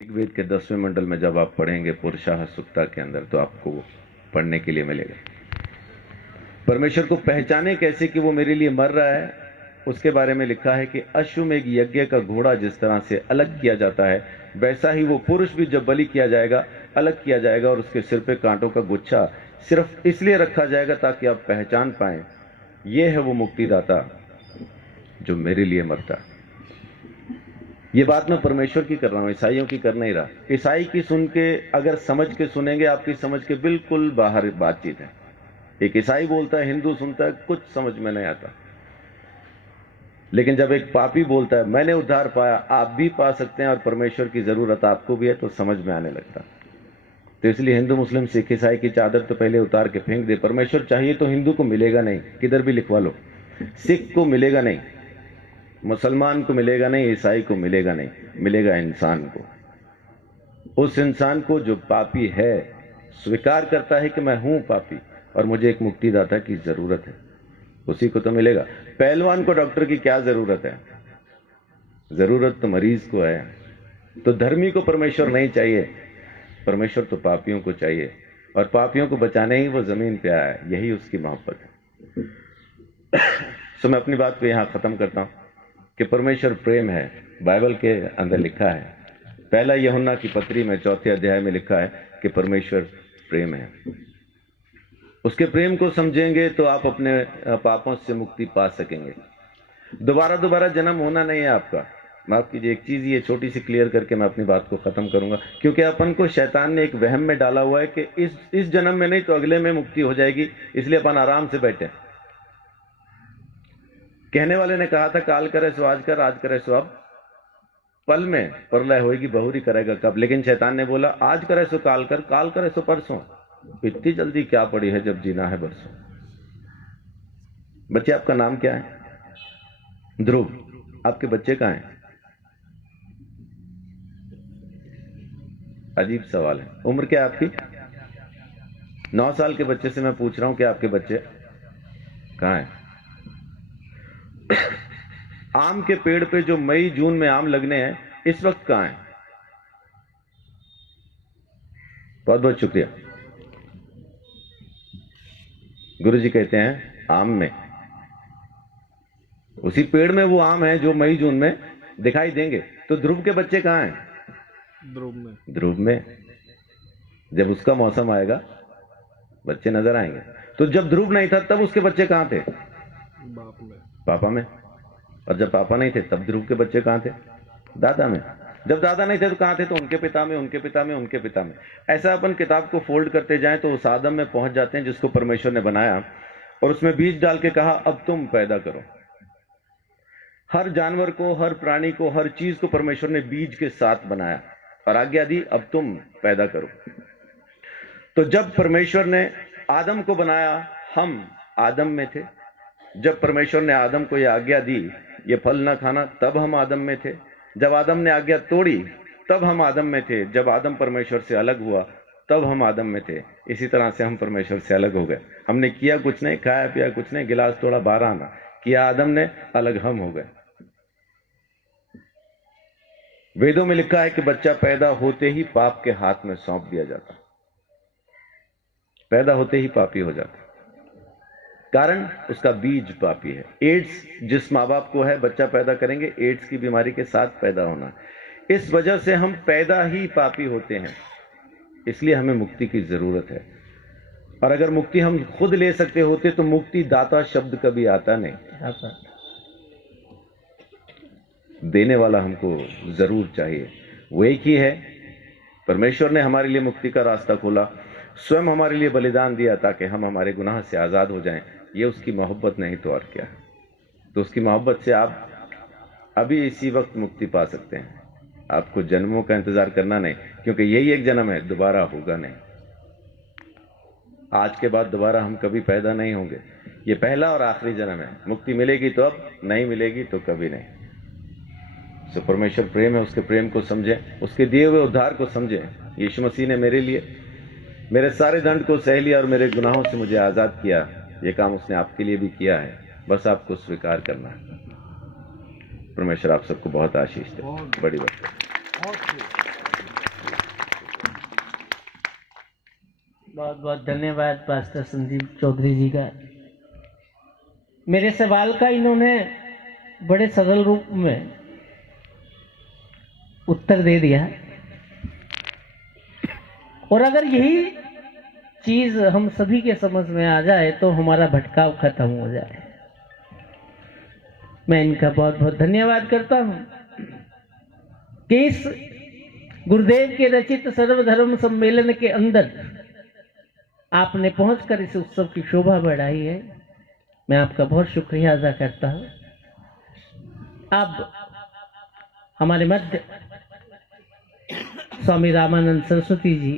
ऋग्वेद के 10वें मंडल में जब आप पढ़ेंगे पुरुषाः सुक्ता के अंदर, तो आपको पढ़ने के लिए मिलेगा। परमेश्वर को पहचाने कैसे कि वो मेरे लिए मर रहा है, उसके बारे में लिखा है कि अश्वमेध यज्ञ का घोड़ा जिस तरह से अलग किया जाता है, वैसा ही वो पुरुष भी जब बलि किया जाएगा, अलग किया जाएगा, और उसके सिर पे कांटों का गुच्छा सिर्फ इसलिए रखा जाएगा ताकि आप पहचान पाएं ये है वो मुक्तिदाता जो मेरे लिए मरता। ये बात मैं परमेश्वर की कर रहा हूं, ईसाइयों की कर नहीं रहा। ईसाई की सुन के अगर समझ के सुनेंगे, आपकी समझ के बिल्कुल बाहर बातचीत है। एक ईसाई बोलता है, हिंदू सुनता है, कुछ समझ में नहीं आता। लेकिन जब एक पापी बोलता है मैंने उद्धार पाया, आप भी पा सकते हैं और परमेश्वर की जरूरत आपको भी है, तो समझ में आने लगता। तो इसलिए हिंदू मुस्लिम सिख ईसाई की चादर तो पहले उतार के फेंक दे। परमेश्वर चाहिए तो हिंदू को मिलेगा नहीं, किधर भी लिखवा लो। सिख को मिलेगा नहीं, मुसलमान को मिलेगा नहीं, ईसाई को मिलेगा नहीं, मिलेगा इंसान को। उस इंसान को जो पापी है, स्वीकार करता है कि मैं हूं पापी और मुझे एक मुक्तिदाता की जरूरत है, उसी को तो मिलेगा। पहलवान को डॉक्टर की क्या जरूरत है? जरूरत तो मरीज को है। तो धर्मी को परमेश्वर नहीं चाहिए, परमेश्वर तो पापियों को चाहिए, और पापियों को बचाने ही वो जमीन पे आया है। यही उसकी मोहब्बत है। तो मैं अपनी बात को यहां खत्म करता हूं कि परमेश्वर प्रेम है। बाइबल के अंदर लिखा है, पहला यूहन्ना की पत्री में 4 अध्याय में लिखा है कि परमेश्वर प्रेम है। उसके प्रेम को समझेंगे तो आप अपने पापों से मुक्ति पा सकेंगे। दोबारा जन्म होना नहीं है आपका। माफ कीजिए, एक चीज ये छोटी सी क्लियर करके मैं अपनी बात को खत्म करूंगा, क्योंकि अपन को शैतान ने एक वहम में डाला हुआ है कि इस जन्म में नहीं तो अगले में मुक्ति हो जाएगी, इसलिए अपन आराम से बैठे। कहने वाले ने कहा था काल करे सो आज कर, आज करे सो अब, पल में प्रलय होगी, बहुरी करेगा कब। लेकिन शैतान ने बोला आज करे सो काल कर, काल करे सो परसों। इतनी जल्दी क्या पड़ी है जब जीना है बरसों। बच्चे, आपका नाम क्या है? ध्रुव। आपके बच्चे कहाँ हैं? अजीब सवाल है। उम्र क्या है आपकी? 9 साल के बच्चे से मैं पूछ रहा हूं कि आपके बच्चे कहाँ हैं? आम के पेड़ पे जो मई जून में आम लगने हैं, इस वक्त कहाँ हैं? बहुत बहुत शुक्रिया। गुरुजी कहते हैं आम में, उसी पेड़ में वो आम है जो मई जून में दिखाई देंगे। तो ध्रुव के बच्चे कहाँ हैं? ध्रुव में। जब उसका मौसम आएगा बच्चे नजर आएंगे। तो जब ध्रुव नहीं था तब उसके बच्चे कहाँ थे? बाप में। पापा में। और जब पापा नहीं थे तब ध्रुव के बच्चे कहाँ थे? दादा में। जब दादा नहीं थे तो कहाँ थे? तो उनके पिता में, उनके पिता में, उनके पिता में। ऐसा अपन किताब को फोल्ड करते जाएं तो उस आदम में पहुंच जाते हैं जिसको परमेश्वर ने बनाया, और उसमें बीज डाल के कहा अब तुम पैदा करो। हर जानवर को, हर प्राणी को, हर चीज को परमेश्वर ने बीज के साथ बनाया और आज्ञा दी अब तुम पैदा करो। तो जब परमेश्वर ने आदम को बनाया, हम आदम में थे। जब परमेश्वर ने आदम को यह आज्ञा दी ये फल ना खाना, तब हम आदम में थे। जब आदम ने आज्ञा तोड़ी तब हम आदम में थे। जब आदम परमेश्वर से अलग हुआ तब हम आदम में थे। इसी तरह से हम परमेश्वर से अलग हो गए। हमने किया कुछ नहीं, खाया पिया कुछ नहीं, गिलास तोड़ा 12 आना किया आदम ने, अलग हम हो गए। वेदों में लिखा है कि बच्चा पैदा होते ही पाप के हाथ में सौंप दिया जाता, पैदा होते ही पापी हो जाता, कारण उसका बीज पापी है। एड्स जिस माँ बाप को है, बच्चा पैदा करेंगे एड्स की बीमारी के साथ पैदा होना। इस वजह से हम पैदा ही पापी होते हैं, इसलिए हमें मुक्ति की जरूरत है। और अगर मुक्ति हम खुद ले सकते होते तो मुक्ति दाता शब्द कभी आता नहीं। देने वाला हमको जरूर चाहिए, वो एक ही है। परमेश्वर ने हमारे लिए मुक्ति का रास्ता खोला, स्वयं हमारे लिए बलिदान दिया ताकि हम हमारे गुनाह से आजाद हो जाएं। ये उसकी मोहब्बत नहीं तो और क्या है। तो उसकी मोहब्बत से आप अभी इसी वक्त मुक्ति पा सकते हैं। आपको जन्मों का इंतजार करना नहीं, क्योंकि यही एक जन्म है, दोबारा होगा नहीं। आज के बाद दोबारा हम कभी पैदा नहीं होंगे। ये पहला और आखिरी जन्म है। मुक्ति मिलेगी तो अब, नहीं मिलेगी तो कभी नहीं। सो परमेश्वर प्रेम है, उसके प्रेम को समझें, उसके दिए हुए उद्धार को समझें। यीशु मसीह ने मेरे लिए मेरे सारे दंड को सह लिया और मेरे गुनाहों से मुझे आजाद किया। ये काम उसने आपके लिए भी किया है, बस आपको स्वीकार करना है। परमेश्वर आप सबको बहुत आशीष दे। बड़ी बात। बहुत बहुत धन्यवाद पास्टर संदीप चौधरी जी का। मेरे सवाल का इन्होंने बड़े सरल रूप में उत्तर दे दिया, और अगर यही चीज हम सभी के समझ में आ जाए तो हमारा भटकाव खत्म हो जाए। मैं इनका बहुत बहुत धन्यवाद करता हूं कि इस गुरुदेव के रचित सर्वधर्म सम्मेलन के अंदर आपने पहुंचकर इस उत्सव की शोभा बढ़ाई है। मैं आपका बहुत शुक्रिया अदा करता हूं। अब हमारे मध्य स्वामी रामानंद सरस्वती जी